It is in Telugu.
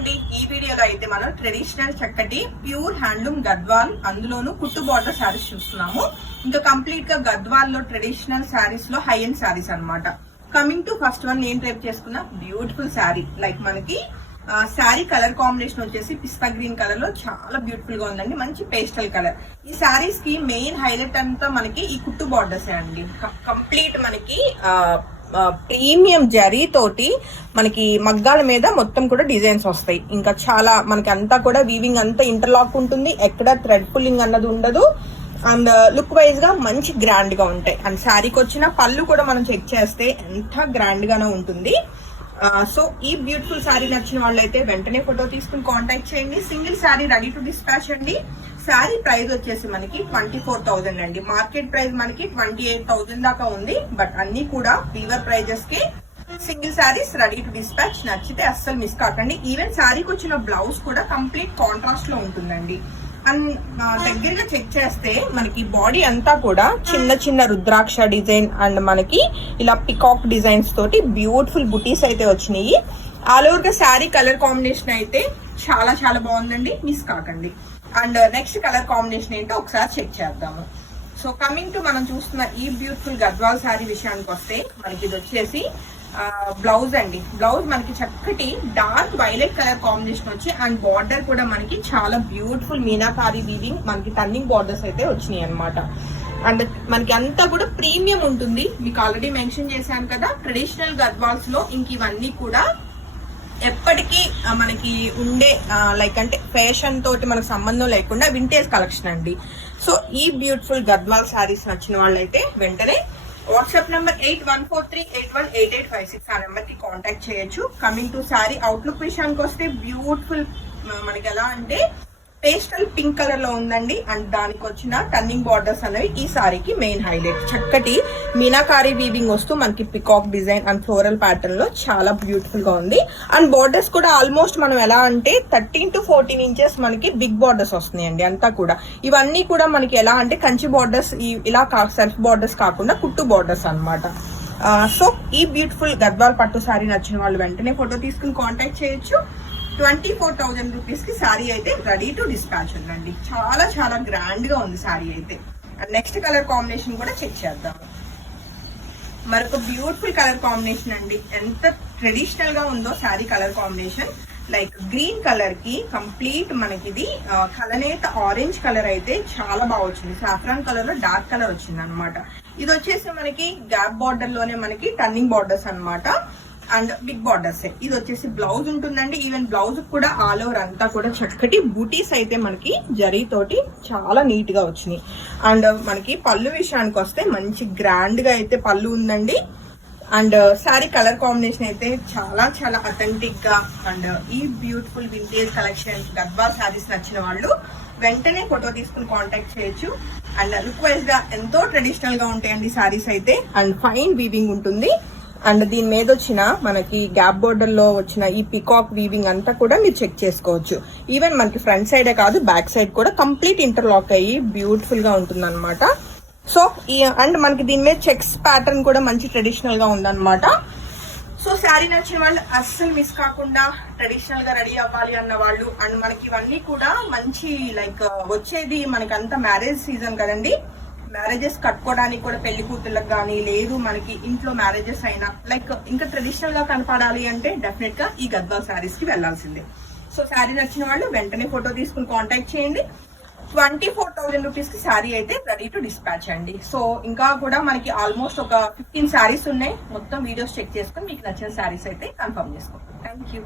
అండి, ఈ వీడియోలో అయితే మనం ట్రెడిషనల్ చక్కటి ప్యూర్ హ్యాండ్లూమ్ గద్వాల్ అందులోను కుట్టు బార్డర్ శారీస్ చూస్తున్నాము. ఇంకా కంప్లీట్ గా గద్వాల్ లో ట్రెడిషనల్ శారీస్ లో హై ఎండ్ శారీస్ అన్నమాట. కమింగ్ టు ఫస్ట్ వన్ నేను రేపు చేసుకున్న బ్యూటిఫుల్ శారీ. లైక్ మనకి శారీ కలర్ కాంబినేషన్ వచ్చేసి పిస్తా గ్రీన్ కలర్ లో చాలా బ్యూటిఫుల్ గా ఉందండి. మంచి పేస్టల్ కలర్. ఈ శారీస్ కి మెయిన్ హైలైట్ అంతా మనకి ఈ కుట్టు బార్డర్స్ అండి. కంప్లీట్ మనకి ప్రీమియం జరీ తోటి మనకి మగ్గాల మీద మొత్తం కూడా డిజైన్స్ వస్తాయి. ఇంకా చాలా మనకి అంతా కూడా వీవింగ్ అంతా ఇంటర్లాక్ ఉంటుంది. ఎక్కడ థ్రెడ్ పుల్లింగ్ అన్నది ఉండదు. అండ్ లుక్ వైజ్ గా మంచి గ్రాండ్ గా ఉంటాయి. అండ్ శారీకి వచ్చిన పళ్ళు కూడా మనం చెక్ చేస్తే ఎంత గ్రాండ్ గానే ఉంటుంది. సో ఈ బ్యూటిఫుల్ శారీ నచ్చిన వాళ్ళైతే వెంటనే ఫోటో తీసుకుని కాంటాక్ట్ చేయండి. Single sari ready to dispatch అండి. శారీ ప్రైస్ వచ్చేసి మనకి 24,000 అండి. మార్కెట్ ప్రైస్ మనకి 28,000 దాకా ఉంది. బట్ అన్ని కూడా వీవర్ ప్రైజెస్ కి single saris ready to dispatch. నచ్చితే అస్సలు మిస్ కాకండి. ఈవెన్ శారీకి వచ్చిన బ్లౌజ్ కూడా కంప్లీట్ కాంట్రాస్ట్ లో ఉంటుందండి. అండ్ దగ్గరగా చెక్ చేస్తే మనకి బాడీ అంతా కూడా చిన్న చిన్న రుద్రాక్ష డిజైన్ అండ్ మనకి ఇలా పికాక్ డిజైన్స్ తోటి బ్యూటిఫుల్ బుటీస్ అయితే వచ్చినాయి. ఆల్ ఓవర్ గా శారీ కలర్ కాంబినేషన్ అయితే చాలా చాలా బాగుందండి. మిస్ కాకండి. అండ్ నెక్స్ట్ కలర్ కాంబినేషన్ ఏంటో ఒకసారి చెక్ చేద్దాము. సో కమింగ్ టు మనం చూస్తున్న ఈ బ్యూటిఫుల్ గద్వాల్ శారీ విషయానికి వస్తే మనకి ఇది వచ్చేసి బ్లౌజ్ అండి. బ్లౌజ్ మనకి చక్కటి డార్క్ వైలెట్ కలర్ కాంబినేషన్ వచ్చి అండ్ బార్డర్ కూడా మనకి చాలా బ్యూటిఫుల్ మీనాకారి వీవింగ్ మనకి టర్నింగ్ బార్డర్స్ అయితే వచ్చినాయి అనమాట. అండ్ మనకి అంతా కూడా ప్రీమియం ఉంటుంది. మీకు ఆల్రెడీ మెన్షన్ చేశాను కదా, ట్రెడిషనల్ గద్వాల్స్ లో ఇంక ఇవన్నీ కూడా ఎప్పటికీ మనకి ఉండే లైక్ అంటే ఫ్యాషన్ తోటి మనకు సంబంధం లేకుండా వింటేజ్ కలెక్షన్ అండి. సో ఈ బ్యూటిఫుల్ గద్వాల్ శారీస్ నచ్చిన వాళ్ళైతే వెంటనే వాట్సాప్ నెంబర్ 8143818856 ఆ నెంబర్ కి కాంటాక్ట్ చేయొచ్చు. కమింగ్ టు శారీ అవుట్లుక్ విషయానికి వస్తే బ్యూటిఫుల్ మనకి ఎలా అంటే పేస్టల్ పింక్ కలర్ లో ఉందండి. అండ్ దానికి వచ్చిన టర్నింగ్ బార్డర్స్ అనేవి ఈ సారీకి మెయిన్ హైలైట్. చక్కటి మీనాకారి వీవింగ్ వస్తూ మనకి peacock design and floral pattern లో చాలా బ్యూటిఫుల్ గా ఉంది. అండ్ బార్డర్స్ కూడా ఆల్మోస్ట్ మనం ఎలా అంటే 13 to 14 ఇంచెస్ మనకి బిగ్ బార్డర్స్ వస్తున్నాయండి. అంతా కూడా ఇవన్నీ కూడా మనకి ఎలా అంటే కంచి బార్డర్స్ ఇలా సెల్ఫ్ బార్డర్స్ కాకుండా కుట్టు బార్డర్స్ అనమాట. సో ఈ బ్యూటిఫుల్ గద్వాల్ పట్టు సారీ నచ్చిన వాళ్ళు వెంటనే ఫోటో తీసుకుని కాంటాక్ట్ చేయొచ్చు. 24,000 రూపీస్ కి శారీ అయితే రెడీ టు డిస్పాచ్ ఉందండి. చాలా చాలా గ్రాండ్ గా ఉంది శారీ అయితే. అండ్ నెక్స్ట్ కలర్ కాంబినేషన్ కూడా చెక్ చేద్దాం. మరొక బ్యూటిఫుల్ కలర్ కాంబినేషన్ అండి. ఎంత ట్రెడిషనల్ గా ఉందో sari colour combination. Like green colour కి కంప్లీట్ మనకి ఇది కలనేత ఆరెంజ్ కలర్ అయితే చాలా బాగా వచ్చింది. సాఫ్రాన్ కలర్ లో డార్క్ కలర్ వచ్చింది అనమాట. ఇది వచ్చేసి మనకి గ్యాప్ బార్డర్ లోనే మనకి టర్నింగ్ బార్డర్స్ అనమాట. And big borders. ఇది వచ్చేసి బ్లౌజ్ ఉంటుందండి. ఈవెన్ బ్లౌజ్ కూడా ఆల్ ఓవర్ అంతా కూడా చక్కటి బూటీస్ అయితే మనకి జరీ తోటి చాలా నీట్ గా వచ్చినాయి. అండ్ మనకి పళ్ళు విషయానికి వస్తే మంచి గ్రాండ్ గా అయితే పళ్ళు ఉందండి. అండ్ శారీ కలర్ కాంబినేషన్ అయితే చాలా చాలా అథెంటిక్ గా అండ్ ఈ beautiful vintage collection Gadwal saris నచ్చిన వాళ్ళు వెంటనే ఫోటో తీసుకుని కాంటాక్ట్ చేయొచ్చు. అండ్ లుక్ వైజ్ గా ఎంతో ట్రెడిషనల్ గా ఉంటాయండి శారీస్ అయితే. అండ్ ఫైన్ వీవింగ్ ఉంటుంది. అండ్ దీని మీద వచ్చిన మనకి గ్యాప్ బోర్డర్ లో వచ్చిన ఈ పికాక్ వీవింగ్ అంతా కూడా మీరు చెక్ చేసుకోవచ్చు. ఈవెన్ మనకి ఫ్రంట్ సైడే కాదు బ్యాక్ సైడ్ కూడా కంప్లీట్ ఇంటర్లాక్ అయ్యి బ్యూటిఫుల్ గా ఉంటుంది అనమాట. సో అండ్ మనకి దీని మీద చెక్స్ ప్యాటర్న్ కూడా మంచి ట్రెడిషనల్ గా ఉందన్నమాట. సో శారీ నచ్చిన వాళ్ళు అస్సలు మిస్ కాకుండా ట్రెడిషనల్ గా రెడీ అవ్వాలి అన్న వాళ్ళు అండ్ మనకి ఇవన్నీ కూడా మంచి లైక్ వచ్చేది మనకి అంతా మ్యారేజ్ సీజన్ కదండి. మ్యారేజెస్ కట్టుకోవడానికి కూడా పెళ్లి కూతుర్లకు కానీ లేదు మనకి ఇంట్లో మ్యారేజెస్ అయినా లైక్ ఇంకా ట్రెడిషనల్ గా కనపడాలి అంటే డెఫినెట్ గా ఈ గద్వాల్ శారీస్ కి వెళ్లాల్సిందే. సో శారీ నచ్చిన వాళ్ళు వెంటనే ఫోటో తీసుకుని కాంటాక్ట్ చేయండి. 24,000 రూపీస్ కి శారీ అయితే రెడీ టు డిస్పాచ్ అండి. సో ఇంకా కూడా మనకి ఆల్మోస్ట్ ఒక 15 శారీస్ ఉన్నాయి. మొత్తం వీడియోస్ చెక్ చేసుకుని మీకు నచ్చిన శారీస్ అయితే కన్ఫర్మ్ చేసుకోండి. Thank you.